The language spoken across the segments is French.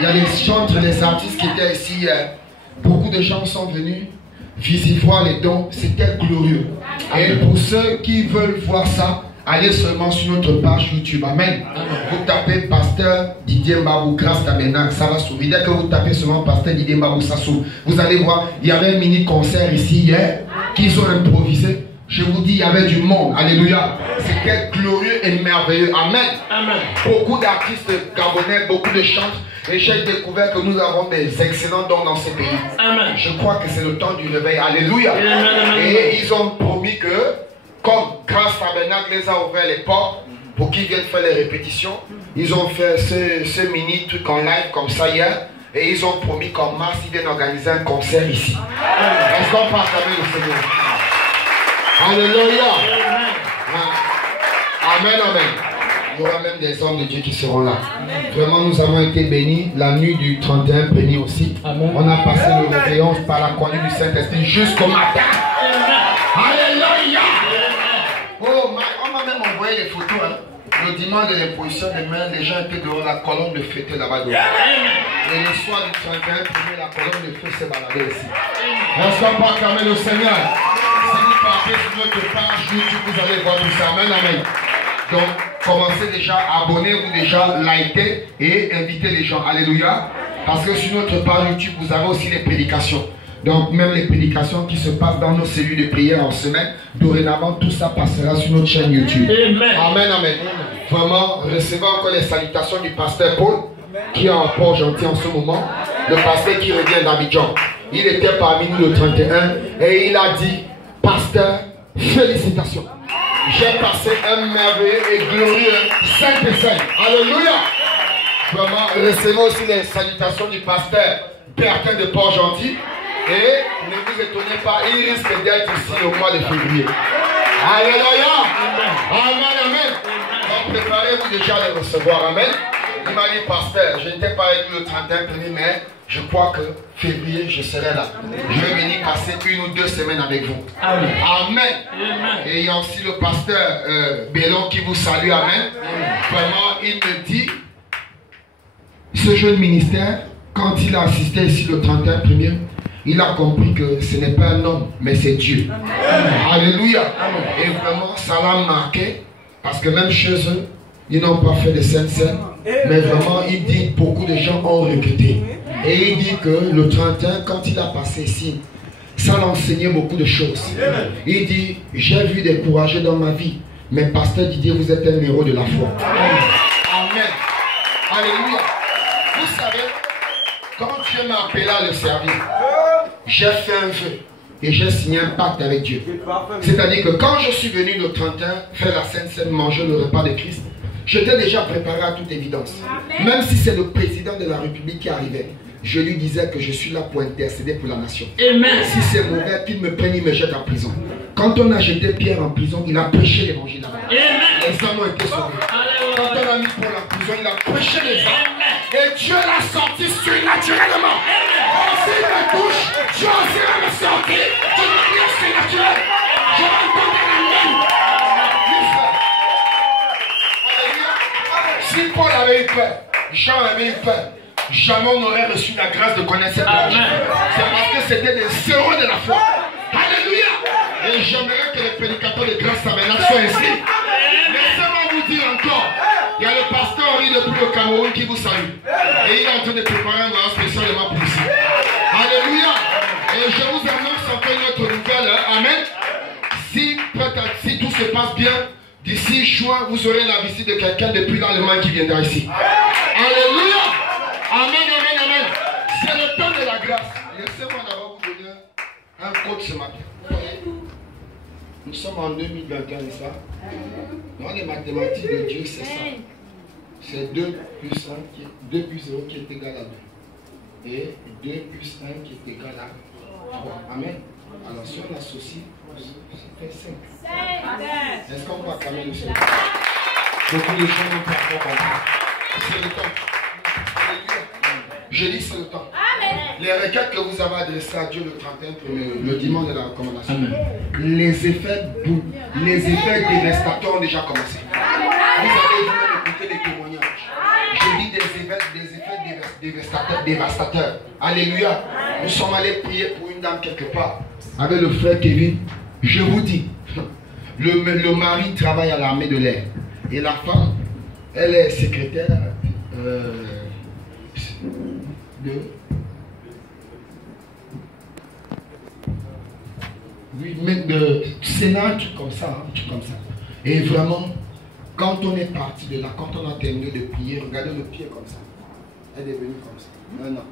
Il y a les chantres, les artistes qui étaient ici hier. Beaucoup de gens sont venus visiter voir les dons. C'était glorieux. Et pour ceux qui veulent voir ça, allez seulement sur notre page YouTube. Amen. Vous tapez Pasteur Didier Mbabou, grâce Tabernacle, ça va s'ouvrir. Dès que vous tapez seulement Pasteur Didier Mbabou, ça s'ouvre. Vous allez voir, il y avait un mini concert ici hier qu'ils ont improvisé. Je vous dis, il y avait du monde. Alléluia. C'était glorieux et merveilleux. Amen. Amen. Beaucoup d'artistes gabonais, beaucoup de chantres. Et j'ai découvert que nous avons des excellents dons dans ces pays. Amen. Je crois que c'est le temps du réveil. Alléluia. Amen. Et ils ont promis que, comme grâce Tabernacle les a ouvert les portes pour qu'ils viennent faire les répétitions, ils ont fait ce mini truc en live comme ça hier. Et ils ont promis qu'en mars, ils viennent organiser un concert ici. Est-ce qu'on parle avec le Seigneur? Alléluia. Amen, amen. Il y aura même des hommes de Dieu qui seront là. Vraiment, nous avons été bénis. La nuit du 31 bénis aussi. Amen. On a passé le réveillon par la conduite du Saint-Esprit jusqu'au matin. Alléluia. Oh, on m'a même envoyé les photos. Hein. Le dimanche de l'imposition des mains, les gens étaient devant la colonne de feu là-bas. Et le soir du 31 la colonne de feu s'est baladée ici. Est-ce qu'on peut acclamer le Seigneur? Si vous partez sur notre page YouTube, vous allez voir tout ça. Amen, amen. Donc, commencez déjà, abonnez-vous déjà, likez et invitez les gens. Alléluia. Parce que sur notre page YouTube, vous avez aussi les prédications. Donc, même les prédications qui se passent dans nos cellules de prière en semaine, dorénavant, tout ça passera sur notre chaîne YouTube. Amen. Amen, amen. Vraiment, recevez encore les salutations du pasteur Paul, qui est en Port-Gentil en ce moment. Le pasteur qui revient d'Abidjan. Il était parmi nous le 31 et il a dit, pasteur, félicitations. J'ai passé un merveilleux et glorieux Saint et Saint. Alléluia. Vraiment, recevez aussi les salutations du pasteur Bertin de Port-Gentil. Et ne vous étonnez pas, il risque d'être ici au mois de février. Alléluia. Amen, amen. Donc préparez-vous déjà à les recevoir. Amen. Il m'a dit, pasteur, je n'étais pas avec lui le 31 premier, mais je crois que février, je serai là. Je vais venir passer 1 ou 2 semaines avec vous. Amen. Amen. Et il y a aussi le pasteur Bélon qui vous salue. Amen. Vraiment, il me dit, ce jeune ministère, quand il a assisté ici le 31 premier, il a compris que ce n'est pas un homme, mais c'est Dieu. Amen. Alléluia. Amen. Et vraiment, ça l'a marqué, parce que même chez eux, ils n'ont pas fait de Sainte-Seine, mais vraiment, il dit que beaucoup de gens ont regretté. Et il dit que le 31, quand il a passé ici, ça l'a enseigné beaucoup de choses. Il dit, j'ai vu des courageux dans ma vie, mais pasteur Didier, vous êtes un héros de la foi. Amen. Alléluia. Vous savez, quand Dieu m'a appelé à le servir, j'ai fait un vœu et j'ai signé un pacte avec Dieu. C'est-à-dire que quand je suis venu le 31 faire la Sainte Seine, manger le repas de Christ, j'étais déjà préparé à toute évidence. Même si c'est le président de la République qui arrivait, je lui disais que je suis là pour intercéder pour la nation. Amen. Si c'est mauvais, qu'il me prenne, il me jette en prison. Quand on a jeté Pierre en prison, il a prêché l'évangile là-bas. Les âmes ont été sauvées. Quand on a mis Paul en prison, il a prêché les âmes. Et Dieu l'a sorti surnaturellement. S'il me touche, Dieu aussi va me sortir d'une manière surnaturelle. Je vais entendre la même. Si Paul avait eu peur, Jean avait eu peur, jamais on n'aurait reçu la grâce de connaître cette loi. C'est parce que c'était des héros de la foi. Alléluia. Et j'aimerais que les prédicateurs de grâce Tabernacle soient ici. Laissez-moi vous dire encore, il y a le pasteur Henri depuis le Cameroun qui vous salue. Et il est en train de préparer un voyage spécialement pour ici. Alléluia. Et je vous annonce encore une autre nouvelle. Amen. Si tout se passe bien, d'ici juin, vous aurez la visite de quelqu'un depuis l'Allemagne qui viendra ici. Alléluia. Amen, amen, amen. C'est le temps de la grâce. Laissez-moi d'abord vous donner un code ce matin. Nous sommes en 2021 et ça. Dans les mathématiques de Dieu, c'est ça. C'est 2 plus 1 2 plus 0 qui est égal à 2. Et 2 plus 1 qui est égal à 3. Amen. Alors si on associe, ça fait 5. Est-ce qu'on va acclamer le Seigneur? Beaucoup de gens n'ont pas encore compris. C'est le temps. Je dis c'est le temps. Amen. Les requêtes que vous avez adressées à Dieu le 31 le dimanche de la recommandation. Amen. Les effets dévastateurs ont déjà commencé. Vous allez vous écouter les témoignages. Je dis des effets dévastateurs. dévastateur. Alléluia. Nous sommes allés prier pour une dame quelque part. Avec le frère Kevin. Je vous dis, le mari travaille à l'armée de l'air. Et la femme, elle est secrétaire de Sénat, un truc comme ça, un truc comme ça. Et vraiment, quand on est parti de là, quand on a terminé de prier, regardez le pied comme ça. Elle est venue comme ça. Non.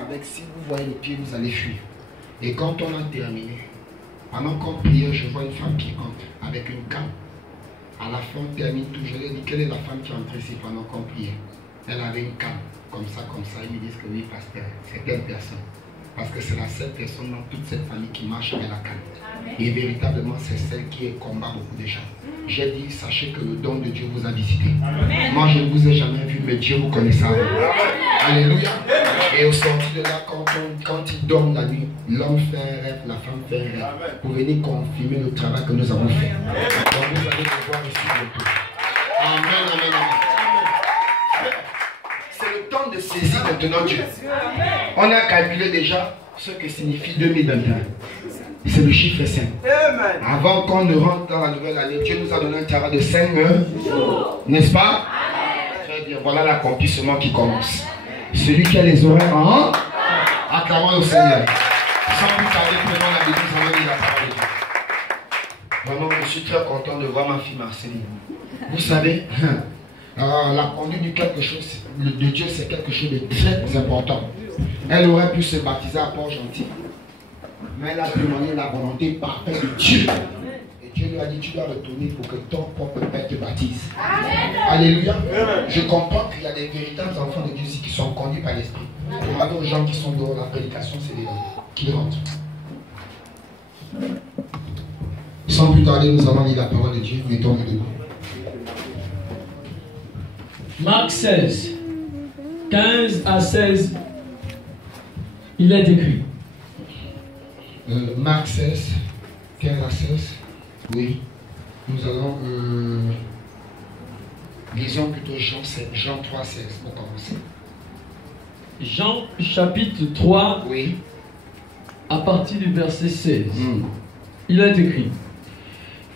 Avec, si vous voyez le pied, vous allez fuir. Et quand on a terminé, pendant qu'on priait, je vois une femme qui entre avec une canne. À la fin, on termine tout. Je lui ai dit, quelle est la femme qui est entrée ici pendant qu'on priait? Elle avait une canne, comme ça. Ils me disent que oui, pasteur, c'est telle personne. Parce que c'est la seule personne dans toute cette famille qui marche avec la canne. Et véritablement, c'est celle qui combat beaucoup de gens. J'ai dit, sachez que le don de Dieu vous a visité. Amen. Moi, je ne vous ai jamais vu, mais Dieu vous connaît ça. Alléluia. Et au sorti de là, quand il dorme la nuit, l'homme fait un rêve, la femme fait un rêve. Pour venir confirmer le travail que nous avons fait. Donc vous allez le voir ici bientôt. Amen, amen, amen. C'est le temps de saisir maintenant Dieu. On a calculé déjà ce que signifie 2021. C'est le chiffre 5. Avant qu'on ne rentre dans la nouvelle année, Dieu nous a donné un travail de 5 jours. N'est-ce pas? Très bien. Voilà l'accomplissement qui commence. Celui qui a les oreilles en acclamant au Seigneur. Sans plus tarder, prenons la Bible, nous allons lire la parole de Dieu. Vraiment, je suis très content de voir ma fille Marceline. Vous savez, la conduite de Dieu, c'est quelque chose de très important. Elle aurait pu se baptiser à Port-Gentil. Mais elle a demandé la volonté parfaite de Dieu. Et Dieu lui a dit, tu dois retourner pour que ton propre père te baptise. Amen. Alléluia. Amen. Je comprends qu'il y a des véritables enfants de Dieu ici qui sont conduits par l'esprit. Demandez aux gens qui sont dehors, la prédication, c'est des gens qui rentrent. Sans plus tarder, nous allons lire la parole de Dieu. Mettons-nous debout. Marc 16, 15 à 16, il est écrit. Marc 16, 15 à 16, oui. Nous allons, lisons plutôt Jean 3, 16 pour commencer. Jean chapitre 3, oui. À partir du verset 16, il est écrit.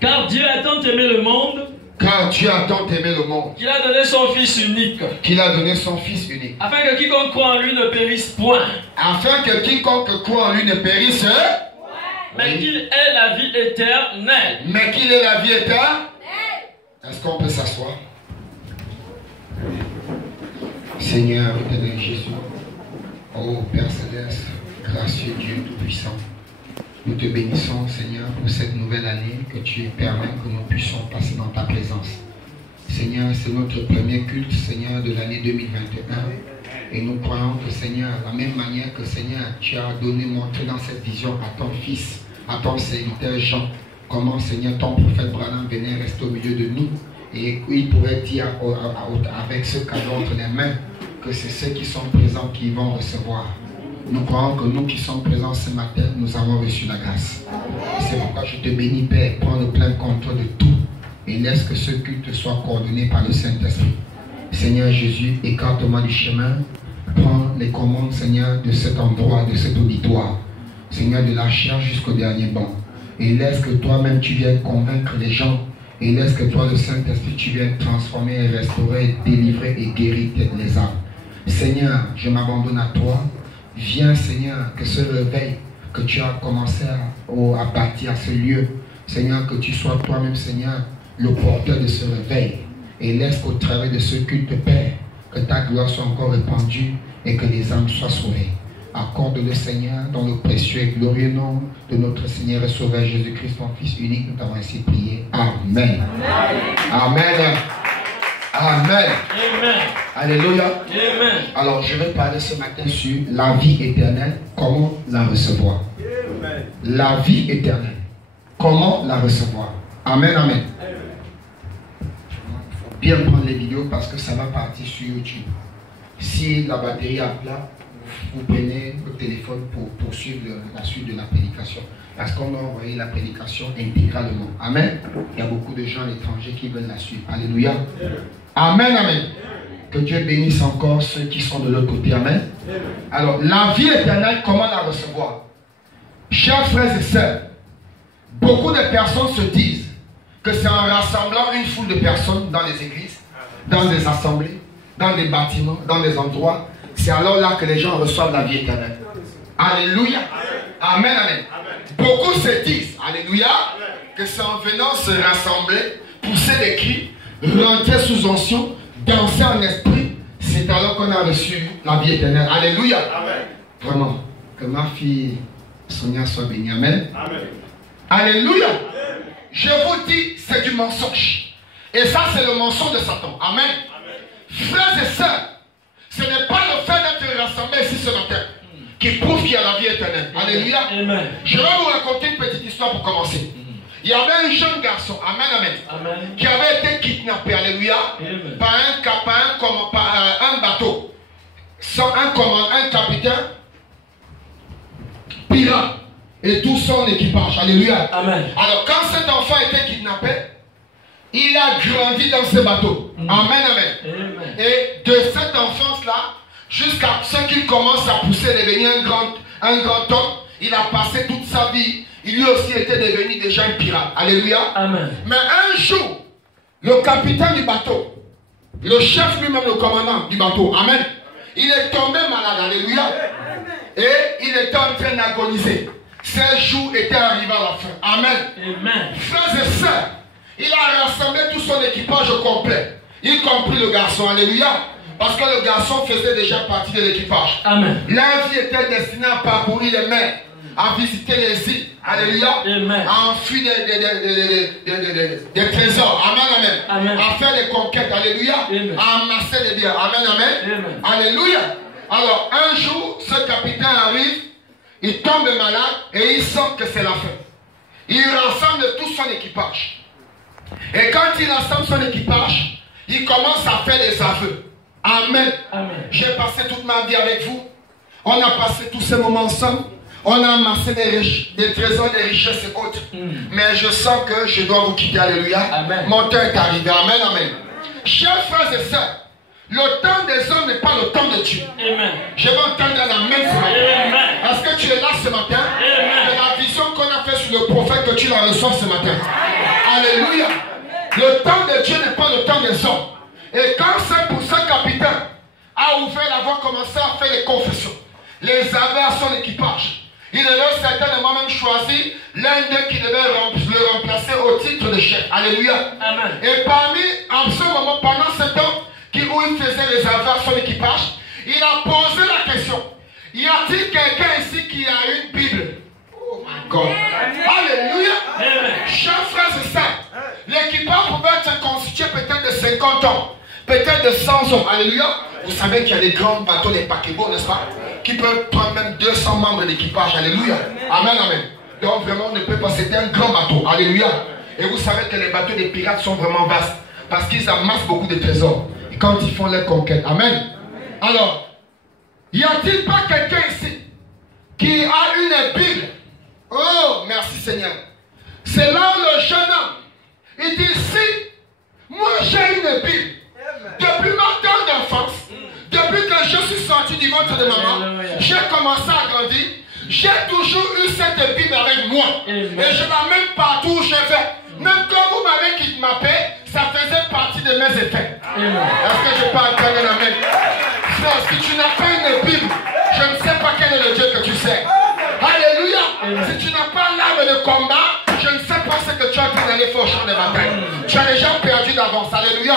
Car Dieu a tant aimé le monde. Car Dieu a tant aimé le monde. Qu'il a donné son Fils unique. Qu'il a donné son Fils unique. Afin que quiconque croit en lui ne périsse point. Afin que quiconque croit en lui ne périsse. Mais qu'il ait la vie éternelle. Mais qu'il ait la vie éternelle. Est-ce qu'on peut s'asseoir? Seigneur, éternel Jésus. Oh Père Céleste, gracieux Dieu Tout-Puissant. Nous te bénissons, Seigneur, pour cette nouvelle année que tu permets que nous puissions passer dans ta présence. Seigneur, c'est notre premier culte, Seigneur, de l'année 2021. Et nous croyons que, Seigneur, de la même manière que, Seigneur, tu as montré dans cette vision à ton Fils, à ton serviteur Jean, comment, Seigneur, ton prophète Branham venait rester au milieu de nous. Et il pourrait dire avec ce cadeau entre les mains que c'est ceux qui sont présents qui vont recevoir. Nous croyons que nous qui sommes présents ce matin, nous avons reçu la grâce. C'est pourquoi je te bénis, Père, prends le plein contrôle de tout et laisse que ce culte soit coordonné par le Saint-Esprit. Seigneur Jésus, écarte-moi du chemin, prends les commandes, Seigneur, de cet endroit, de cet auditoire. Seigneur, de la chair jusqu'au dernier banc. Et laisse que toi-même tu viennes convaincre les gens. Et laisse que toi, le Saint-Esprit, tu viennes transformer, restaurer, délivrer et guérir les âmes. Seigneur, je m'abandonne à toi. Viens, Seigneur, que ce réveil que tu as commencé à bâtir à ce lieu, Seigneur, que tu sois toi-même, Seigneur, le porteur de ce réveil. Et laisse qu'au travers de ce culte, Père, que ta gloire soit encore répandue et que les âmes soient sauvées. Accorde-le, Seigneur, dans le précieux et glorieux nom de notre Seigneur et Sauveur Jésus-Christ, ton Fils unique. Nous t'avons ainsi prié. Amen. Amen. Amen. Amen. Alléluia. Amen. Alors, je vais parler ce matin sur la vie éternelle. Comment la recevoir? Amen. La vie éternelle. Comment la recevoir? Amen. Amen. Il faut bien prendre les vidéos parce que ça va partir sur YouTube. Si la batterie est à plat, vous prenez votre téléphone pour poursuivre la suite de la prédication. Parce qu'on a envoyé la prédication intégralement. Amen. Il y a beaucoup de gens à l'étranger qui veulent la suivre. Alléluia. Amen, amen. Que Dieu bénisse encore ceux qui sont de l'autre côté. Amen. Alors, la vie éternelle, comment la recevoir? Chers frères et sœurs, beaucoup de personnes se disent que c'est en rassemblant une foule de personnes dans les églises, dans des assemblées, dans des bâtiments, dans des endroits, c'est alors là que les gens reçoivent la vie éternelle. Alléluia. Amen, amen. Beaucoup se disent, alléluia, que c'est en venant se rassembler, pousser des cris, rentrer sous onction, danser en esprit, c'est alors qu'on a reçu la vie éternelle. Alléluia. Amen. Vraiment, que ma fille Sonia soit bénie. Amen. Amen. Alléluia. Amen. Je vous dis, c'est du mensonge. Et ça, c'est le mensonge de Satan. Amen. Amen. Frères et sœurs, ce n'est pas le fait d'être rassemblés ici ce matin qui prouve qu'il y a la vie éternelle. Amen. Alléluia. Amen. Je vais vous raconter une petite histoire pour commencer. Il y avait un jeune garçon, amen, amen, amen, qui avait été kidnappé, alléluia, par un bateau, un capitaine pirate et tout son équipage, alléluia. Amen. Alors quand cet enfant était kidnappé, il a grandi dans ce bateau, amen, amen, amen. Et de cette enfance-là, jusqu'à ce qu'il commence à pousser, devenir un grand homme, il a passé toute sa vie. Il lui aussi était devenu déjà un pirate. Alléluia. Amen. Mais un jour, le capitaine du bateau, le chef lui-même, le commandant du bateau, amen, il est tombé malade. Alléluia. Et il était en train d'agoniser. Ces jours étaient arrivés à la fin. Amen. Amen. Frères et sœurs, il a rassemblé tout son équipage au complet, y compris le garçon. Alléluia. Parce que le garçon faisait déjà partie de l'équipage. Amen. Leur vie était destinée à parcourir les mers, à visiter les îles, alléluia, à enfuir des trésors, amen, amen, amen, à faire des conquêtes, alléluia, à amasser des biens, amen, amen, alléluia. Alors un jour, ce capitaine arrive, il tombe malade et il sent que c'est la fin. Il rassemble tout son équipage. Et quand il rassemble son équipage, il commence à faire des aveux. Amen. Amen. J'ai passé toute ma vie avec vous. On a passé tous ces moments ensemble. On a amassé des trésors, des richesses et autres. Mais je sens que je dois vous quitter. Alléluia. Amen. Mon temps est arrivé. Amen. Amen. Chers frères et sœurs, le temps des hommes n'est pas le temps de Dieu. Amen. Je veux entendre un amen ce matin. Est-ce que tu es là ce matin? Amen. Et la vision qu'on a faite sur le prophète, que tu la reçois ce matin. Alléluia. Le temps de Dieu n'est pas le temps des hommes. Et quand c'est pour ce capitaine a ouvert la voie, commencé à faire les confessions, les avait à son équipage. Il avait certainement même choisi l'un d'eux qui devait le remplacer au titre de chef. Alléluia. Amen. Et en ce moment, pendant ce temps où il faisait les affaires à son équipage, il a posé la question: y a-t-il quelqu'un ici qui a une Bible? Oh my God. Alléluia. Chers frères et sœurs, l'équipage pouvait être constitué peut-être de 50 hommes, peut-être de 100 hommes. Alléluia. Vous savez qu'il y a des grands bateaux, des paquebots, n'est-ce pas, qui peuvent prendre même 200 membres d'équipage. Alléluia. Amen, amen. Donc vraiment, on ne peut pas. C'était un grand bateau. Alléluia. Et vous savez que les bateaux des pirates sont vraiment vastes, parce qu'ils amassent beaucoup de trésors. Et quand ils font leurs conquêtes. Amen. Alors, y a-t-il pas quelqu'un ici qui a une Bible? Oh, merci Seigneur. C'est là où le jeune homme, il dit: si, moi j'ai une Bible. Depuis ma temps d'enfance, depuis que je suis sorti du ventre de maman, j'ai commencé à grandir. J'ai toujours eu cette Bible avec moi. Et je l'amène partout où je vais. Même quand vous m'avez kidnappé, ça faisait partie de mes effets. Est-ce que je peux entendre un amen? Frère, si tu n'as pas une Bible, je ne sais pas quel est le Dieu que tu sais. Alléluia. Si tu n'as pas l'arme de combat, je ne sais pas ce que tu as pu aller faire au champ de bataille. Tu as déjà perdu d'avance. Alléluia.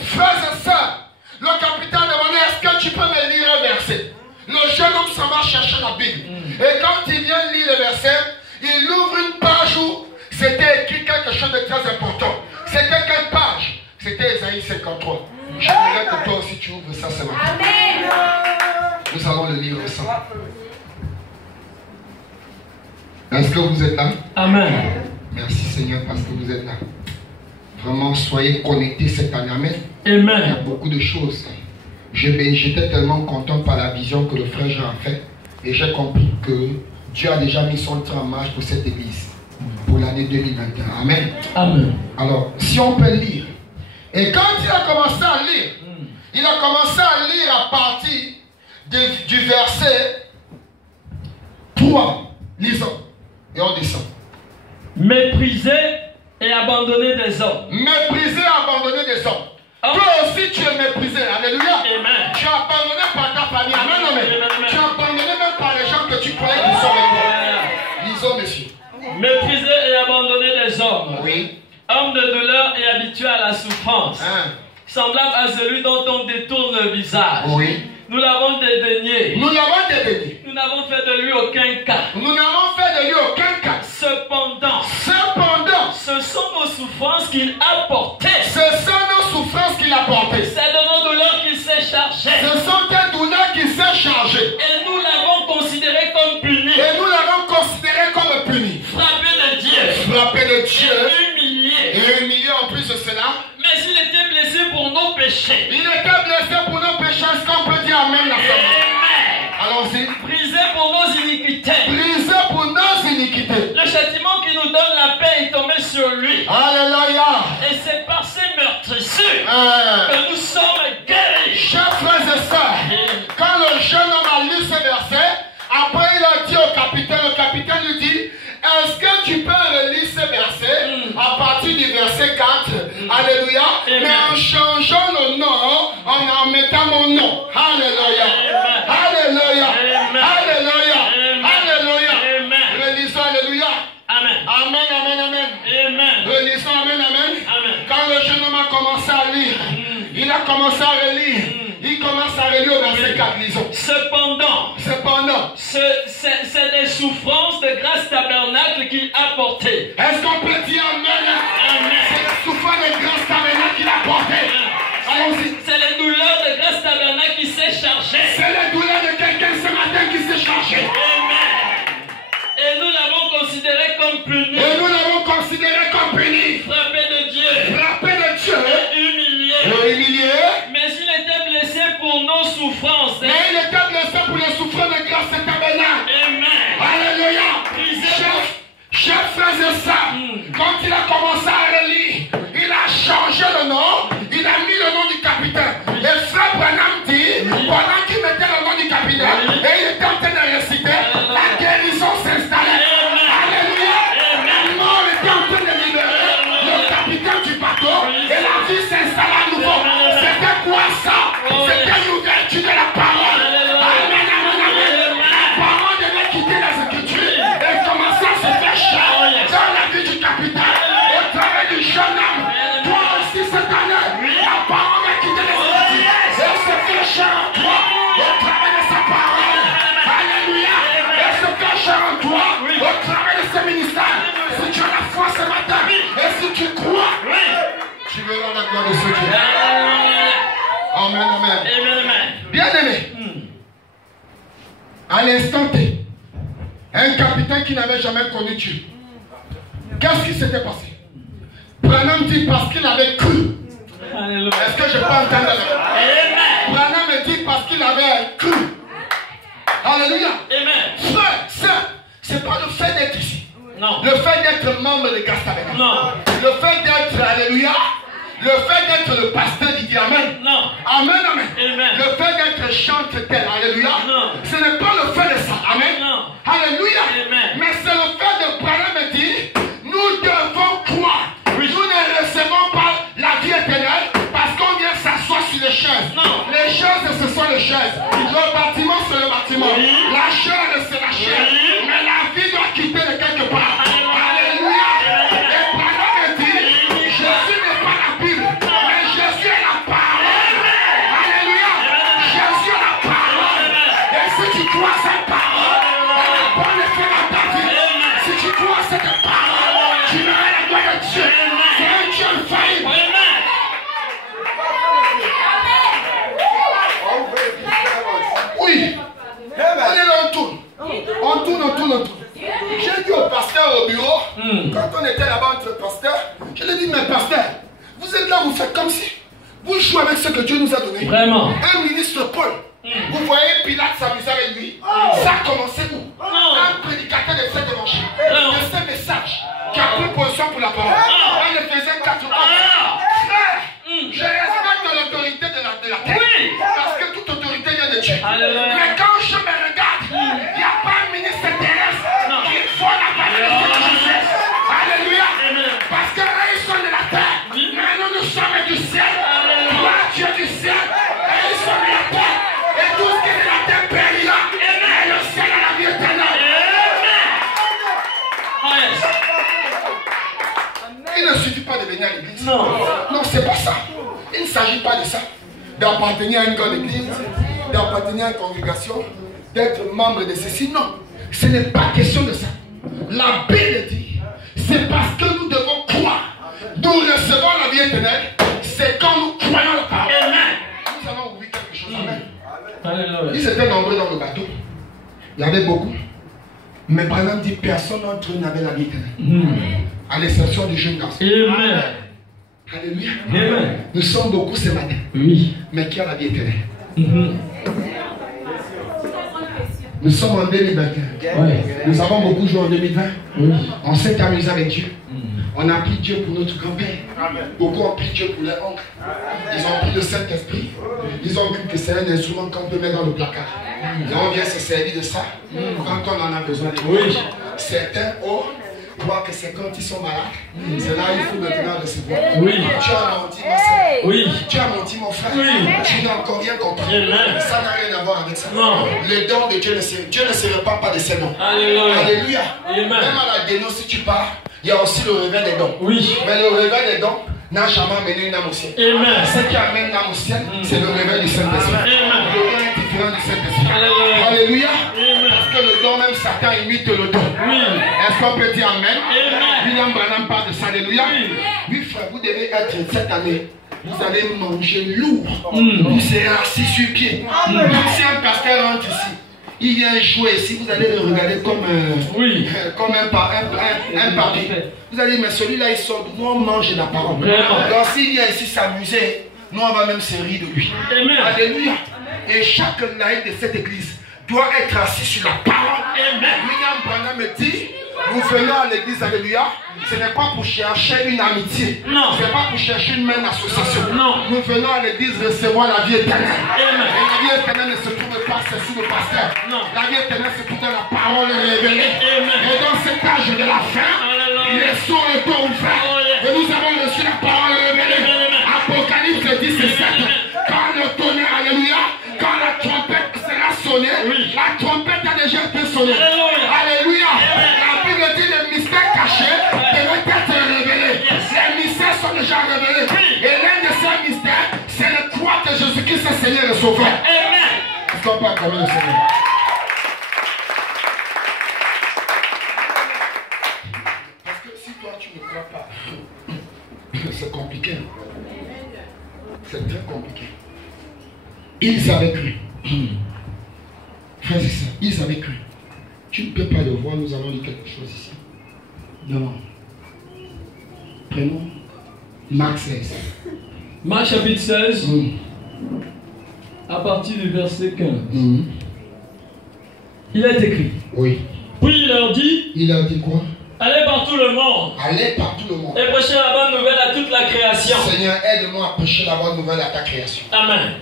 Frères et sœurs, le capitaine demandait: est-ce que tu peux me lire un verset? Le jeune homme s'en va chercher la Bible. Et quand il vient lire le verset, il ouvre une page où c'était écrit quelque chose de très important. C'était quelle page? C'était Ésaïe 53. Je voudrais que toi aussi tu ouvres ça ce matin. Amen. Nous allons le lire ensemble. Est-ce que vous êtes là? Amen. Merci Seigneur parce que vous êtes là. Vraiment, soyez connectés cette année. Amen. Amen. Il y a beaucoup de choses. J'étais tellement content par la vision que le frère Jean a fait. Et j'ai compris que Dieu a déjà mis son temps en marche pour cette église. Pour l'année 2021. Amen. Amen. Alors, si on peut lire. Et quand il a commencé à lire, Il a commencé à lire à partir du verset 3. Lisons. Et on descend. Mépriser et abandonner des hommes. Mépriser et abandonner des hommes. Toi aussi tu es méprisé. Alléluia. Amen. Tu es abandonné par ta famille. Amen, amen. Tu es abandonné même par les gens que tu croyais qu'ils sont avec toi. Lisons, messieurs. Mépriser et abandonner des hommes. Oui. Homme de douleur et habitué à la souffrance. Semblable à celui dont on détourne le visage. Oui. Nous l'avons dédaigné. Nous l'avons dédaigné. Nous n'avons fait de lui aucun cas. Nous n'avons fait de lui aucun cas. Cependant, ce sont nos souffrances qu'il a portées. Ce sont nos souffrances qu'il a portées. C'est de nos douleurs qu'il s'est chargé. Ce sont tes douleurs qu'il s'est chargé. Et nous l'avons considéré comme puni. Et nous l'avons considéré comme puni. Frappé de Dieu. Frappé de Dieu. Et humilié. Et humilié en plus de cela. Mais il était blessé pour nos péchés. Il était blessé pour nos péchés. Est-ce qu'on peut dire amen la famille? Allons-y. Brisé pour nos iniquités. Brisé pour nos iniquités. Le châtiment qui nous donne la paix est tombé sur lui. Alléluia. Et c'est par ces meurtrissures que nous sommes guéris. Chers frères et sœurs, quand le jeune homme a lu ce verset, après il a dit au capitaine, le capitaine lui dit, est-ce que tu peux relire ce verset à partir du verset 4? Alléluia. Mais en changeant le nom, en mettant mon nom. Alléluia. Alléluia. Alléluia. Alléluia. Relisons Alléluia. Amen. Amen, amen, amen. Amen. Relisons amen, amen. Amen. Quand le jeune homme a commencé à lire, il a commencé à relire. Il commence à relire au verset 4, lisons. Cependant, c'est les souffrances de grâce tabernacle qu'il a portées. Est-ce qu'on peut dire amen? C'est les souffrances de grâce tabernacle qu'il a portées. Allons-y. C'est les douleurs de grâce tabernacle qui s'est chargé. C'est les douleurs de quelqu'un ce matin qui s'est chargé. Amen. Et nous l'avons considéré comme puni. Et nous l'avons considéré comme puni. Frappé de Dieu. Frappé de Dieu. Et humilié. Et humilié. Mais il était blessé pour nos souffrances. Mais il était blessé pour les souffrances de grâce tabernacle. Amen. Alléluia. Chers frères et sœurs, quand il a commencé à relire, il a changé le nom, il a mis le nom du capitaine. Et frère Branham dit, pendant qu'il mettait le nom du capitaine, et il était en train de réciter, la guérison s'installait. Alléluia. La mort était en train de libérer le capitaine du bateau, et la vie s'installa à nouveau. C'était quoi ça? C'était une ouverture de la parole. Amen, amen, amen. La parole devait quitter les Écritures et commencer à se faire chair dans la vie du capitaine, au travers du jeune homme. Toi aussi cette année, la parole va quitter les Écritures et se faire chair en toi, au travers de sa parole. Alléluia. Et se faire chair en toi, au travers de ce ministère. Si tu as la foi ce matin, et si tu crois, tu verras la gloire de ceux qui Amen, amen. Bien aimé, à l'instant T, un capitaine qui n'avait jamais connu Dieu. Qu'est-ce qui s'était passé? Branham dit parce qu'il avait cru. Est-ce que je peux entendre là? Branham dit parce qu'il avait cru. Alléluia. Frère, c'est pas le fait d'être ici. Non. Le fait d'être membre de Gastabéna. Non. Le fait d'être, alléluia. Le fait d'être le pasteur qui dit Amen. Non. Amen, amen. Amen. Le fait d'être chante-tel. Alléluia. Non. Ce n'est pas le fait de ça. Amen. Non. Alléluia. Amen. Mais c'est le fait de Branham dit, nous devons croire. Oui. Nous ne recevons pas la vie éternelle parce qu'on vient s'asseoir sur les chaises. Non. Les chaises, ce sont les chaises. Le bâtiment, c'est le bâtiment. Oui. La chair, c'est la chair. Oui. Mais la vie doit quitter de quelque part. Alléluia. Alléluia. Et Branham dit, Jésus n'est pas la Bible, mais Jésus est la parole. Alléluia. Jésus est la parole. Et si tu crois cette parole, elle a bon effet dans ta vie. Si tu crois cette parole, tu verras la gloire de Dieu. C'est un Dieu infaillible. Oui. Allez là, on tourne. On tourne. J'ai dit au pasteur au bureau, quand on était là-bas entre pasteurs, je lui ai dit, mais pasteur, vous êtes là, vous faites comme si vous jouez avec ce que Dieu nous a donné. Vraiment. Un ministre Paul. Vous voyez Pilate s'amuser avec lui. Ça a commencé où? Un prédicateur de cet évangile, de ce message, qui a pris position pour la parole. Un Éphésiens 4. Frère, je respecte l'autorité de la terre. Mais quand je me regarde, il n'y a pas un ministre terrestre qui faut la parole de Jésus. Alléluia. Parce qu'ils sont de la terre, mais nous sommes du ciel. Toi, tu es du ciel, et ils sont de la terre. Et tout ce qui est de la terre périra, et le ciel à la vie éternelle. Il ne suffit pas de venir à l'église. Non, c'est pas ça. Il ne s'agit pas de ça. D'appartenir à une grande église, d'appartenir à une congrégation, d'être membre de ceci. Non, ce n'est pas question de ça. La Bible dit, c'est parce que nous devons croire. Nous recevons la vie éternelle. C'est quand nous croyons la parole. Amen. Nous allons ouvrir quelque chose. Amen. Ils étaient nombreux dans le bateau. Il y avait beaucoup. Mais par exemple, dit personne d'entre eux n'avait la vie éternelle. À l'exception du jeune garçon. Amen. Alléluia. Amen. Nous sommes beaucoup ce matin. Oui. Mais qui a la vie éternelle? Nous sommes en 2021. Nous avons beaucoup joué en 2020. On s'est amusé avec Dieu. On a pris Dieu pour notre grand-père. Beaucoup ont pris Dieu pour leur oncle. Ils ont pris le Saint-Esprit. Ils ont vu que c'est un instrument qu'on peut mettre dans le placard. Et on vient se servir de ça quand on en a besoin. Certains croient que c'est quand ils sont malades. C'est là qu'il faut maintenant recevoir. Tu as menti, ma soeur. Tu as menti, mon frère. Tu n'as encore rien compris. Ça n'a rien à voir avec ça. Le don de Dieu ne se répand pas de ses dons. Alléluia. Même à la dénonce, si tu pars, il y a aussi le réveil des dons. Mais le réveil des dons n'a jamais amené une âme au ciel. Ce qui amène l'âme au ciel, c'est le réveil du Saint-Esprit. Le don est différent du Saint-Esprit. Alléluia. Parce que le don, même Satan imite le don. Est-ce qu'on peut dire Amen? William Branham parle de ça. Alléluia. Oui, frère, vous devez être cette année. Vous allez manger lourd. Vous serez assis sur pied. Même si un pasteur rentre ici, il vient jouer ici, vous allez le regarder comme un papier. Vous allez dire, mais celui-là, il sort. Nous, on mange la parole. Donc, s'il vient ici s'amuser, nous, on va même se rire de lui. Alléluia. Et chaque laïc de cette église doit être assis sur la parole. William Branham me dit, nous venons à l'église, alléluia. Ce n'est pas pour chercher une amitié. Ce n'est pas pour chercher une même association. Nous venons à l'église recevoir la vie éternelle. Et la vie éternelle ne se trouve pas sous le pasteur. La vie éternelle se trouve dans la parole révélée. Et dans cet âge de la fin, les sourds étaient ouverts. Et nous avons reçu la parole révélée. Apocalypse 17. Quand le tonnerre, alléluia, quand la trompette sera sonnée, la trompette a déjà été sonnée. Alléluia. La Bible dit les mystères cachés devaient être révélés. Les mystères sont déjà révélés. Et l'un de ces mystères, c'est le croix que Jésus-Christ est Seigneur et Sauveur. Est-ce qu'on peut acclamer le Seigneur? Parce que si toi tu ne crois pas, c'est compliqué. C'est très compliqué. Ils avaient cru. Frère, c'est ça. Ils avaient cru. Tu ne peux pas le voir, nous allons lire quelque chose ici. Non. Prenons Marc 16. Marc chapitre 16, à partir du verset 15. Il est écrit. Oui. Puis il leur dit. Il leur dit quoi? Allez par tout le monde. Allez par tout le monde. Et prêchez la bonne nouvelle à toute la création. Seigneur, aide-moi à prêcher la bonne nouvelle à ta création. Amen.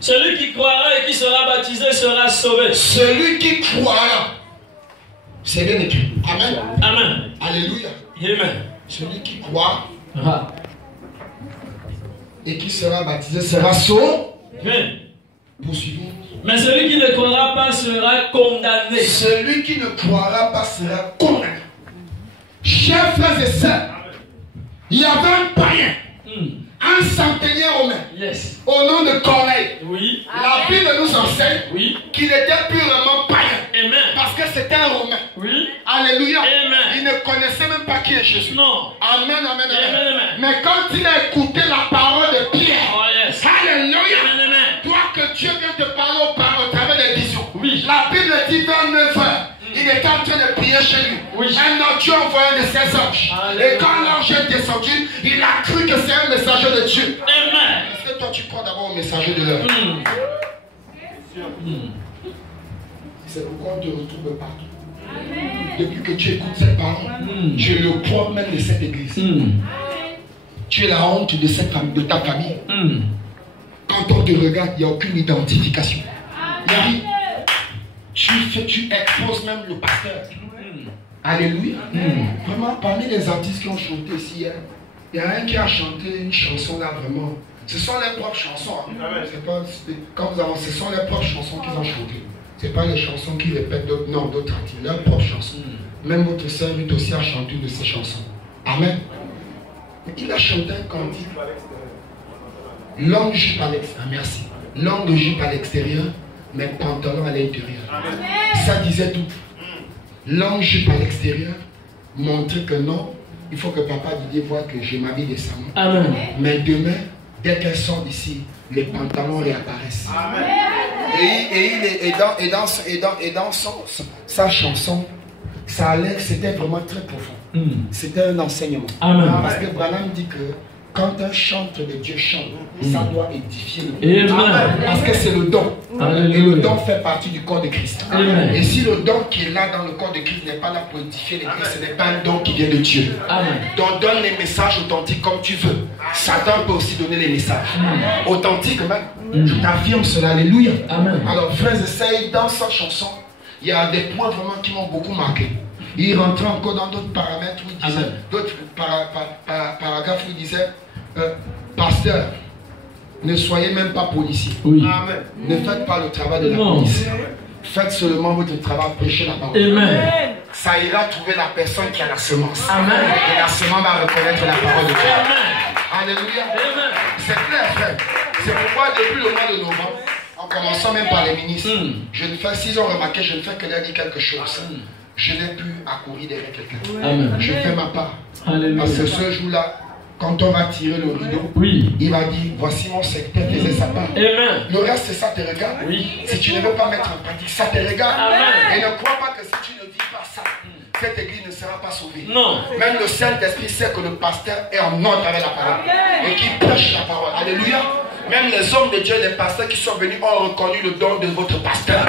Celui qui croira et qui sera baptisé sera sauvé. Celui qui croira. C'est bien écrit. Amen. Amen. Alléluia. Amen. Celui qui croit et qui sera baptisé sera sauvé. Poursuivons. Mais celui qui ne croira pas sera condamné. Celui qui ne croira pas sera condamné. Chers frères et sœurs, il y avait un païen, un centenier romain, au nom de Corneille. La Bible nous enseigne qu'il était purement païen. Amen. Parce que c'était un romain. Alléluia. Amen. Il ne connaissait même pas qui est Jésus. Non. Amen, amen, amen. Mais quand il a écouté la parole de Pierre, alléluia. Toi que Dieu vient te parler au travers des visions. La Bible dit vers 9 heures. Il était en train de prier chez lui. Un autre Dieu envoyé de ses anges. Et quand l'ange est descendu, il a cru que c'est un messager de Dieu. Amen. Est-ce que toi tu crois d'abord au messager de l'heure? C'est pourquoi on te retrouve partout. Depuis que tu écoutes cette parole, tu es le poids même de cette église. Tu es la honte de ta famille. Quand on te regarde, il n'y a aucune identification. Il n'y a rien. tu exposes même le pasteur. Alléluia. Vraiment, parmi les artistes qui ont chanté ici hier, il y a un qui a chanté une chanson là vraiment. Ce sont les propres chansons. C'est pas, quand vous avancez, ce sont les propres chansons qu'ils ont chantées. Ce n'est pas les chansons qui répètent d'autres artistes, leurs propres chansons. Même votre sœur Ruth aussi a chanté une de ses chansons. Amen. Il a chanté un cantique. Longue jupe à l'extérieur. Merci. Longue jupe à l'extérieur, mais pantalon à l'intérieur. Ça disait tout. Longue jupe à l'extérieur, montrer que non, il faut que papa Didier voie que je m'habille décemment. Amen. Mais demain, dès qu'elle sort d'ici, les pantalons réapparaissent. Amen. Et dans sa chanson, ça allait, c'était vraiment très profond. C'était un enseignement. Amen. Parce que Branham dit que quand un chantre de Dieu chante, ça doit édifier le corps. Parce que c'est le don. Alléluia. Et le don fait partie du corps de Christ. Amen. Et si le don qui est là dans le corps de Christ n'est pas là pour édifier l'église, ce n'est pas un don qui vient de Dieu. Amen. Donc donne les messages authentiques comme tu veux. Satan peut aussi donner les messages authentiques même. Je t'affirme cela. Alléluia. Amen. Alors frères et sœurs, dans cette chanson, il y a des points vraiment qui m'ont beaucoup marqué. Il rentrait encore dans d'autres paramètres où il disait, d'autres paragraphes où il disait, pasteur, ne soyez même pas policier. Oui. Amen. Ne faites pas le travail de la police. Faites seulement votre travail, prêchez la parole. Amen. Ça ira trouver la personne qui a la semence. Amen. Et la semence va reconnaître la parole de Dieu. Amen. Alléluia. Amen. C'est clair, frère. C'est pourquoi depuis le mois de novembre, en commençant même par les ministres, je ne fais, s'ils ont remarqué, je ne fais que leur dire quelque chose. Je n'ai plus à courir derrière quelqu'un. Je fais ma part. Alléluia. Parce que ce jour-là, quand on va tirer le rideau, il va dire, voici mon secteur faisait sa part. Amen. Le reste, ça te regarde. Si tu ne veux pas mettre en pratique, ça te regarde. Amen. Et ne crois pas que si tu ne vis pas ça, cette église ne sera pas sauvée. Non. Même le Saint-Esprit sait que le pasteur est en ordre avec la parole. Et qu'il prêche la parole. Alléluia. Même les hommes de Dieu, les pasteurs qui sont venus ont reconnu le don de votre pasteur.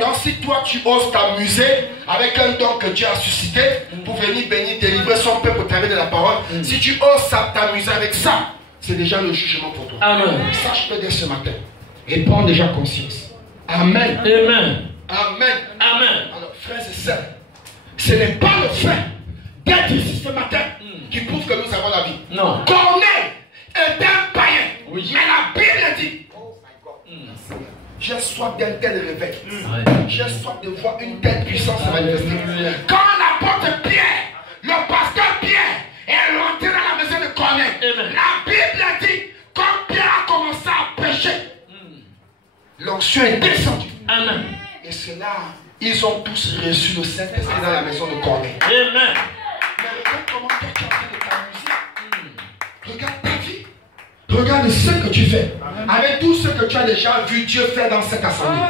Donc si toi tu oses t'amuser avec un don que Dieu a suscité pour venir bénir, délivrer son peuple au travers de la parole, si tu oses t'amuser avec ça, c'est déjà le jugement pour toi. Amen. Sache-le dès ce matin. Et prends déjà conscience. Amen. Amen. Amen. Amen. Alors frères et sœurs, ce n'est pas le fait d'être ici ce matin qui prouve que nous avons la vie. Non. Corneille est un païen. Oui. Mais la Bible dit, oh my God, j'ai soif d'un tel réveil. J'ai soif de voir une telle puissance se manifester. Quand l'apôtre Pierre, le pasteur Pierre, est rentré dans la maison de Corneille, la Bible dit, quand Pierre a commencé à prêcher, l'onction est descendue. Amen. Et cela, ils ont tous reçu le Saint-Esprit dans la maison de Corneille. Amen. Mais regarde comment toi tu es en train de t'amuser. Regarde ta vie. Regarde ce que tu fais. Avec tout ce que tu as déjà vu Dieu faire dans cette assemblée,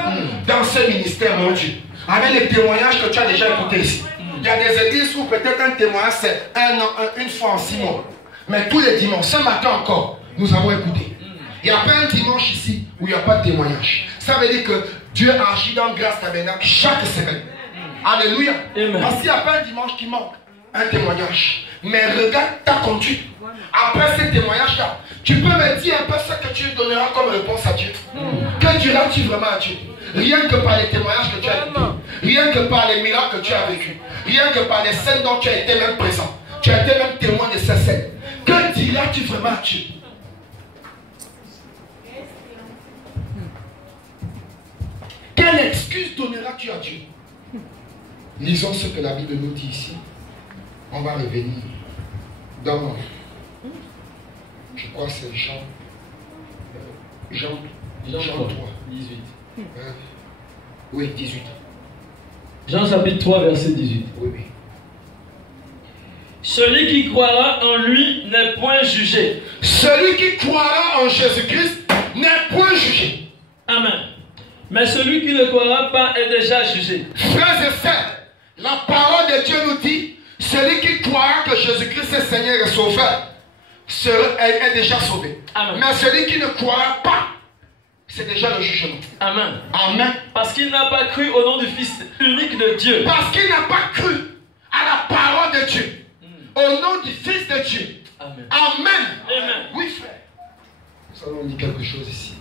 dans ce ministère, mon Dieu. Avec les témoignages que tu as déjà écoutés ici. Il y a des églises où peut-être un témoignage c'est une fois en 6 mois. Mais tous les dimanches, ce matin encore, nous avons écouté. Il n'y a pas un dimanche ici où il n'y a pas de témoignage. Ça veut dire que Dieu agit dans Grâce Tabernacle chaque semaine. Alléluia. Parce qu'il n'y a pas un dimanche qui manque un témoignage. Mais regarde ta conduite. Après ce témoignage-là, tu peux me dire un peu ce que tu donneras comme réponse à Dieu. Que diras-tu vraiment à Dieu? Rien que par les témoignages que tu as écoutés, rien que par les miracles que tu as vécus, rien que par les scènes dont tu as été même présent, tu as été même témoin de ces scènes. Que diras-tu vraiment à Dieu? Quelle excuse donneras-tu à Dieu? Lisons ce que la Bible nous dit ici. On va revenir dans, je crois que c'est Jean 3, 18. Oui, 18. Jean chapitre 3, verset 18. Oui, oui. Celui qui croira en lui n'est point jugé. Celui qui croira en Jésus-Christ n'est point jugé. Amen. Mais celui qui ne croira pas est déjà jugé. Frères et sœurs, la parole de Dieu nous dit, celui qui croira que Jésus-Christ est Seigneur et Sauveur est déjà sauvé. Amen. Mais celui qui ne croira pas, c'est déjà le jugement. Amen. Amen. Parce qu'il n'a pas cru au nom du Fils unique de Dieu. Parce qu'il n'a pas cru à la parole de Dieu. Au nom du Fils de Dieu. Amen. Amen. Amen. Oui, frère. Nous allons dire quelque chose ici.